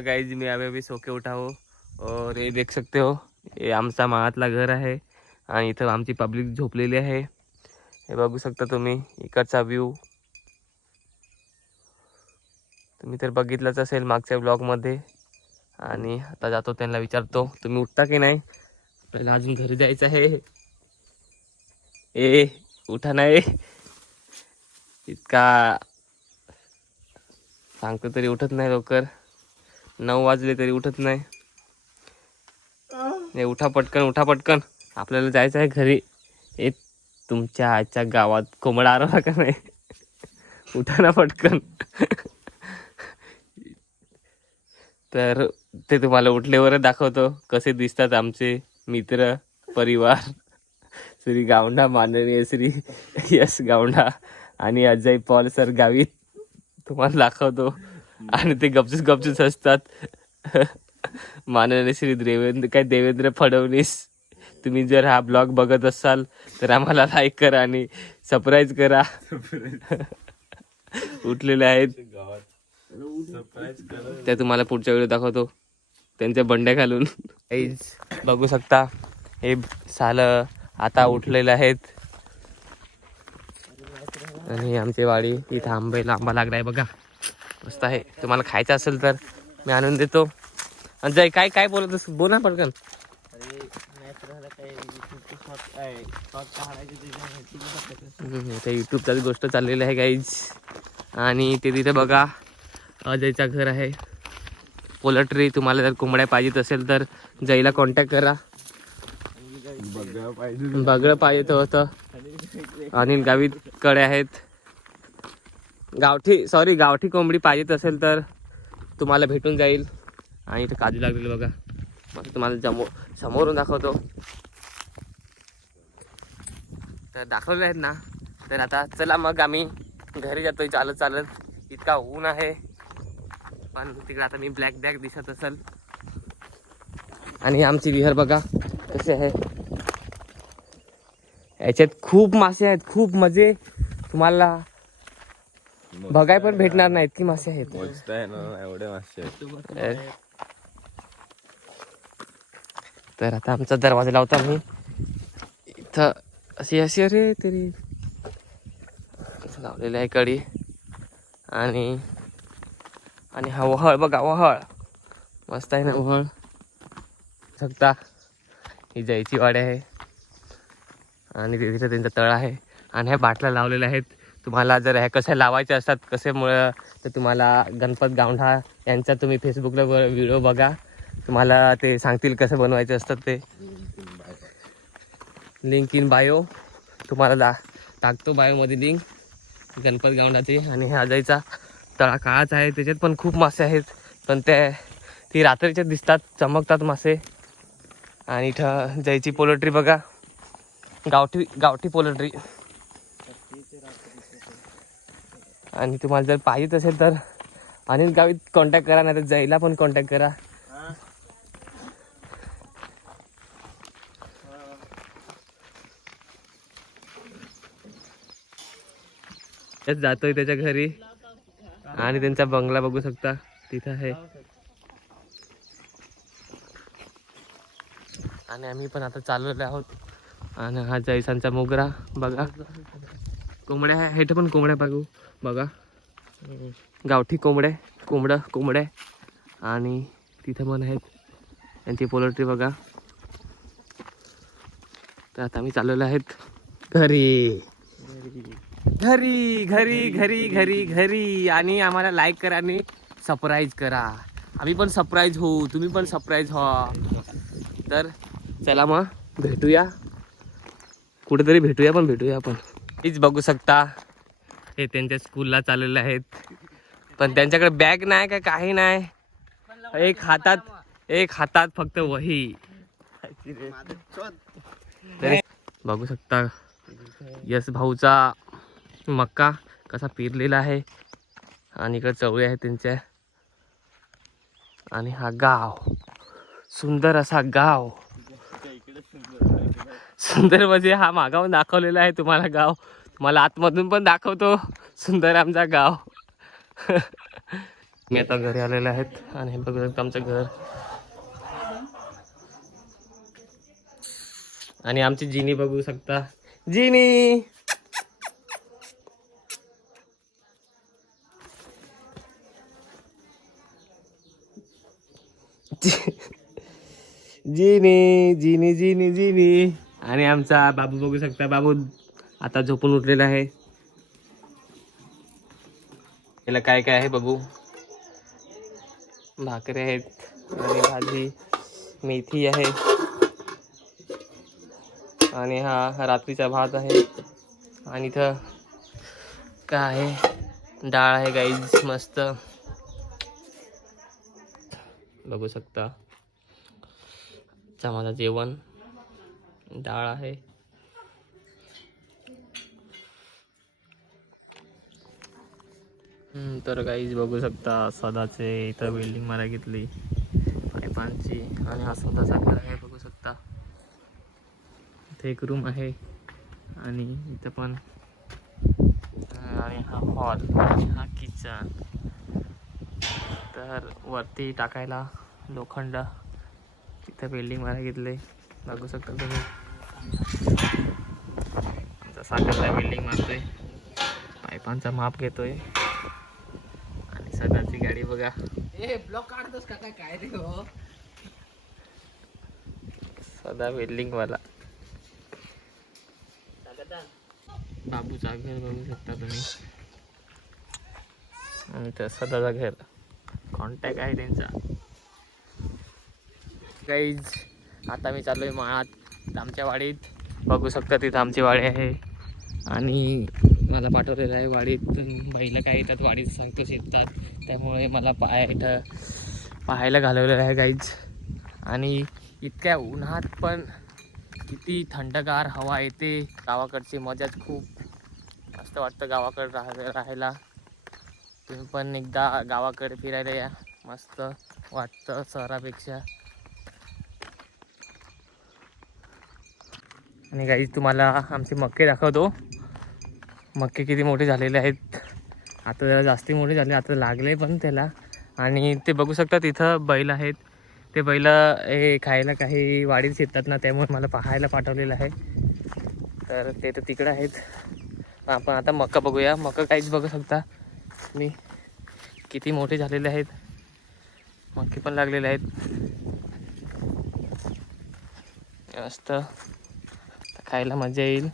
Guys मैं अभी so के उठा हो और ये देख सकते हो हे आमचा माळातला घर आहे आणि इथं आमची पब्लिक झोपलेली आहे। हे बघू शकता तुम्ही इकडचा व्ह्यू तुम्ही तर बघितलंच असेल मागच्या ब्लॉगमध्ये। आणि आता जातो त्यांना विचारतो तुम्ही उठता की नाही, आपल्याला अजून घरी जायचं आहे। ए उठा नाही, इतका सांगतो तरी उठत नाही लवकर। 9 वाजले तरी उठत नाही। उठा पटकन, उठा पटकन, आपल्याला जायचं आहे घरी। ए तुमच्या आजच्या गावात कोंबडा आला का नाही? उठा ना पटकन। तर ते तुम्हाला उठल्यावर दाखवतो कसे दिसतात आमचे मित्र परिवार। श्री गावंडा, माननीय श्री यश गावंडा आणि अजय पॉल सर गावित तुम्हाला दाखवतो। आणि ते गपचूस गपचूस असतात। माननीय श्री देवेंद्र फडणवीस, तुम्ही जर हा ब्लॉग बघत असाल तर आम्हाला लाईक करा आणि सबस्क्राइब करा। उठलेले आहेत ते तुम्हाला पुढच्या व्हिडिओ दाखवतो त्यांच्या बंड्या घालून। बघू शकता हे सालं आता उठलेले आहेत आणि आमची वाडी इथं आंबा लागलाय बघा, मस्त आहे। तुम्हाला खायचं असेल तर मी आणून देतो। जय काय काय बोलत बोल ना पटकन। युट्यूबचाच गोष्ट चाललेली आहे गाईज। आणि ते तिथे बघा अजयचा घर आहे, पोल्ट्री। तुम्हाला जर कोंबड्या पाहिजेत असेल तर जयला कॉन्टॅक्ट करा। बगळं पाहिजे होतं अनिल गावित कडे आहेत। गावठी कोंबडी पाहिजेत असेल तर तुम्हाला भेटून जाईल। आणि इथे काजू लागलेलं बघा, मग तुम्हाला समोरून दाखवतो। तर दाखवले आहेत ना, तर आता चला मग आम्ही घरी जातोय चालत चालत। इतका ऊन आहे पण तिकडे आता मी ब्लॅक बॅग दिसत असेल। आणि आमची विहीर बघा कसे आहे, याच्यात खूप मासे आहेत, खूप मजे तुम्हाला बघाय पण भेटणार नाही इतकी मासे आहेत। एवढे मासे आहेत। तर आता आमचा दरवाजा लावता मी इथं अशी अरे तरी लावलेली आहे कडी। आणि हा वहळ बघा, वहळ मस्त आहे ना वहळ। शकता ही जयची वाडी आहे आणि तिथे त्यांचा तळ आहे। आणि ह्या बाटल्या लावलेल्या आहेत। तुम्हाला जर ह्या कशा लावायच्या असतात कशामुळं तर तुम्हाला गणपत गावंढा यांचा तुम्ही फेसबुकला व्हिडिओ बघा, तुम्हाला ते सांगतील कसं बनवायचे असतात ते। लिंक इन बायो, तुम्हाला टाकतो बायोमध्ये लिंक गणपत गावंढाची। आणि हे अजयचा तळा काळाच आहे, त्याच्यात पण खूप मासे आहेत पण ती रात्रीच्या दिसतात, चमकतात मासे। आणि इथं जयची पोल्ट्री बघा, गावठी पोल्ट्री। आणि तुम्हाला जर पाहिजे असेल तर अनिल गावित कॉन्टॅक्ट करा, नाही तर जयला पण कॉन्टॅक्ट करा। जातोय त्याच्या घरी आणि त्यांचा बंगला बघू शकता तिथं आहे। आणि आम्ही पण आता चाललेलो आहोत। आणि हा जयसांचा मोगरा बघा, कोंबड्या आहे, इथं पण कोंबड्या बघू बघा, गावठी कोंबड्या। आणि तिथं पण आहेत त्यांची पोल्ट्री बघा। तर आता आम्ही चाललेलो आहेत घरी घरी घरी घरी घरी घरी। आणि आम्हाला लाईक करा आणि सरप्राईज करा, आम्ही पण सरप्राईज होऊ, तुम्ही पण सरप्राईज व्हा। तर चला मग भेटूया कुठेतरी, भेटूया आपण। हेच बघू शकता हे त्यांच्या स्कूलला चाललेले आहेत, पण त्यांच्याकडे बॅग नाही का काही नाही। एक हातात फक्त वही। बघू शकता यश भाऊचा मक्का कसा पेरलेला आहे। आणि इकडे चवळे आहेत त्यांच्या। आणि हा गाव, सुंदर असा गाव, सुंदर म्हणजे हा मागावून दाखवलेला आहे तुम्हाला गाव, तुम्हाला आतमधून पण दाखवतो सुंदर आमचा गाव। मी आता घरी आलेले आहेत आणि हे बघू शकता आमचं घर आणि आमची जिनी बघू शकता. जिनी जिनी जिनी जिनी जिनी आणि आमचा बाबू बघू शकता. बाबू आता झोपून उठलेला आहे. याला काय काय आहे बघू. भाकरी आहेत आणि भाजी मेथी आहे आणि हा रात्रीचा भात आहे आणि इथं काय आहे डाळ आहे गाईज मस्त बघू शकता. माझं जेवण डाळ आहे. तर गाईज बघू शकता सदाचे इथं बिल्डिंग मारा घेतली पाईपांची आणि हा स्वतःचा घर आहे बघू शकता. इथे एक रूम आहे आणि इथं पण आणि हा हॉल आणि हा किचन. तर वरती टाकायला लोखंड तिथं बिल्डिंग मारा घेतले बघू शकता तुम्ही. आमचा सागरला बिल्डिंग मारतोय पाईपांचा माप घेतोय आणि सदाची गाडी बघा. ब्लॉक काढतोस का काय रे हो. सदा बिल्डिंग वाला बाबूचा घर बघू शकता तुम्ही आणि त्या सदाचा घर कॉन्टॅक्ट आहे त्यांचा. गाईज आता मी चाललोय माळात आमच्या वाडीत बघू शकता. तिथं आमची वाडी आहे आणि मला पाठवलेलं आहे वाडीत. बैल काय येतात वाडीत संतोष येतात त्यामुळे मला इथं पाहायला घालवलेलं आहे गाईज. आणि इतक्या उन्हात पण किती थंडगार हवा येते. गावाकडची मजाच खूप मस्त वाटतं गावाकडे राहायला. तुम्ही पण एकदा गावाकडे फिरायला या मस्त वाटतं शहरापेक्षा. आणि गाईज तुम्हाला आमचे मक्के दाखवतो. मक्के किती मोठे झालेले आहेत. आता जरा जास्ती मोठे झाले आता लागले पण त्याला. आणि ते बघू शकता तिथं बैल आहेत. ते बैल हे खायला काही वाडीत येतात ना त्यामुळे मला पाहायला पाठवलेलं आहे. तर ते तर तिकडं आहेत. आपण आता मका बघूया. मका काहीच बघू शकता मी किती मोठे झालेले आहेत. मक्के पण लागलेले आहेत मस्त खायला मजा येईल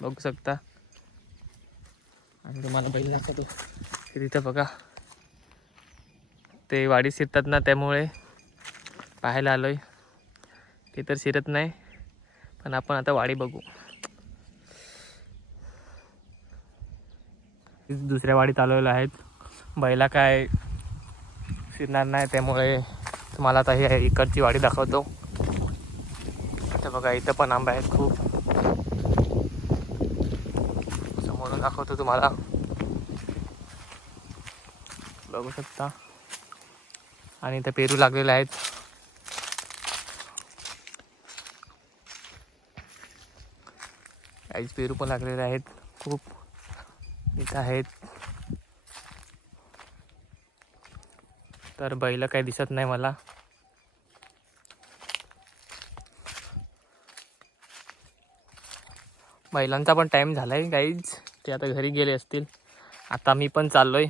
बघू शकता. आणि तुम्हाला बैल दाखवतो की तिथं बघा ते वाडी शिरतात ना त्यामुळे पाहायला आलोय. ते तर शिरत नाही पण आपण आता वाडी बघू. दुसऱ्या वाडीत आलेलो आहेत. बैला काय शिरणार नाही त्यामुळे तुम्हाला आता ही इकडची वाडी दाखवतो. आता बघा इथं पण आंबा आहेत खूप. समोरून दाखवतो तुम्हाला बघू शकता. आणि इथं पेरू लागलेले आहेत. काहीच पेरू पण लागलेले आहेत खूप इथं आहेत. तर बैल काही दिसत नाही मला. बैलांचा पण टाईम झाला आहे गाईज. ते आता घरी गेले असतील. आता मी पण चाललोय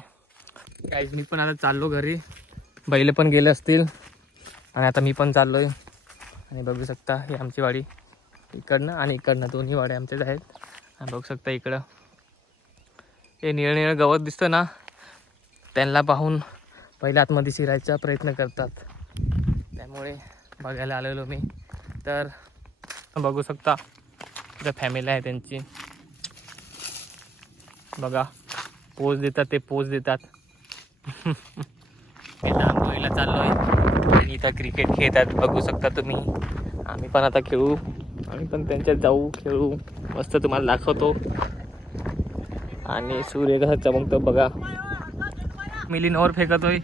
गाईज. मी पण आता चाललो घरी. बैल पण गेले असतील आणि आता मी पण चाललोय. आणि बघू शकता ही आमची वाडी इकडनं आणि इकडनं दोन्ही वाड्या आमच्याच आहेत. आणि बघू शकता इकडं हे निळं निळं गवत दिसतं ना त्यांना पाहून पहिले आतमध्ये शिरायचा प्रयत्न करतात. त्यामुळे बघायला आलेलो मी. तर बघू शकता इथं फॅमिली आहे त्यांची बघा. पोज देतात ते पोज देतात. मी आंघोळीला चाललोय आणि इथं क्रिकेट खेळतात बघू शकता तुम्ही. आम्ही पण आता खेळू. आम्ही पण त्यांच्यात जाऊ खेळू मस्त तुम्हाला दाखवतो. आणि सूर्य कसा चमकतो बघा. मिलिंद ओव्हर फेकतोय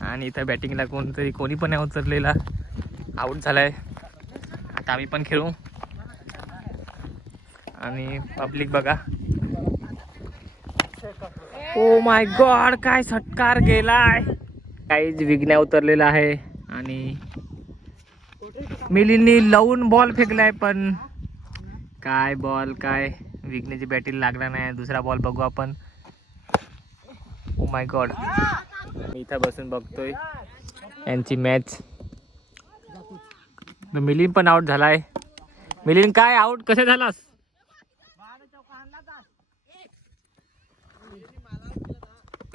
आणि इथं बॅटिंगला कोणी पण नाही उतरलेला. आऊट झालाय. आता आम्ही पण खेळू. आणि पब्लिक बघा ओ माय गॉड, काय सटकार गेलाय. काहीच विघण्या उतरलेला आहे आणि मिलींनी लावून बॉल फेकलाय, पण काय बॉल काय विघ्नेची बॅटिंग लागला नाही. दुसरा बॉल बघू आपण. ओ माय गॉड, मी इथं बसून बघतोय यांची मॅच. मिलिंद पण आउट झालाय. मिलिंद काय आउट कसे झालास?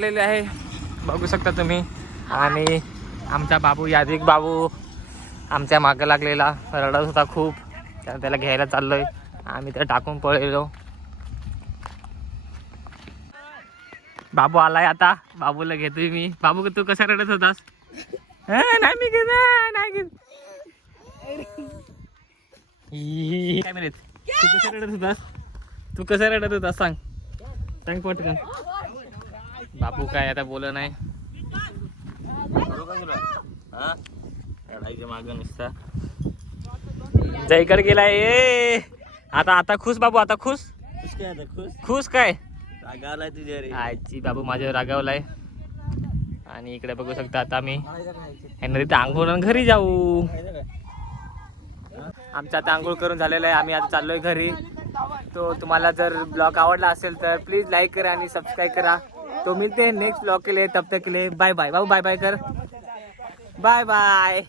आहे बघू शकता तुम्ही. आणि आमचा बाबू यादिक बाबू आमच्या मागे लागलेला, रडत होता खूप. त्याला घ्यायला चाललोय. आम्ही त्याला टाकून पळलो. बाबू आलाय आता. बाबूला घेतोय मी. बाबू तू कसा रडत होतास? नाही मी घेत नाही घेत. काय म्हणत तू कसा रडत होतास? तू कसा रडत होतास सांग सांग पटकन. बापू काय आता बोल नाही. माग नुसता जयकडे गेलाय. आता आता खुश बाबू, आता खुश खुश काय रागावलाय तुझ्या रे. आजची बाबू माझ्यावर रागावलाय. आणि इकडे बघू शकता आता मी तिथे आंघोळ घरी जाऊ. आमचा आता आंघोळ करून झालेला आहे. आम्ही आता चाललोय घरी. तो तुम्हाला जर ब्लॉग आवडला असेल तर प्लीज लाईक करा आणि सबस्क्राईब करा. तो मिलते हैं नेक्स्ट ब्लॉग के लिए. तब तक के लिए बाय बाय. बाबू बाय बाय कर. Bye bye.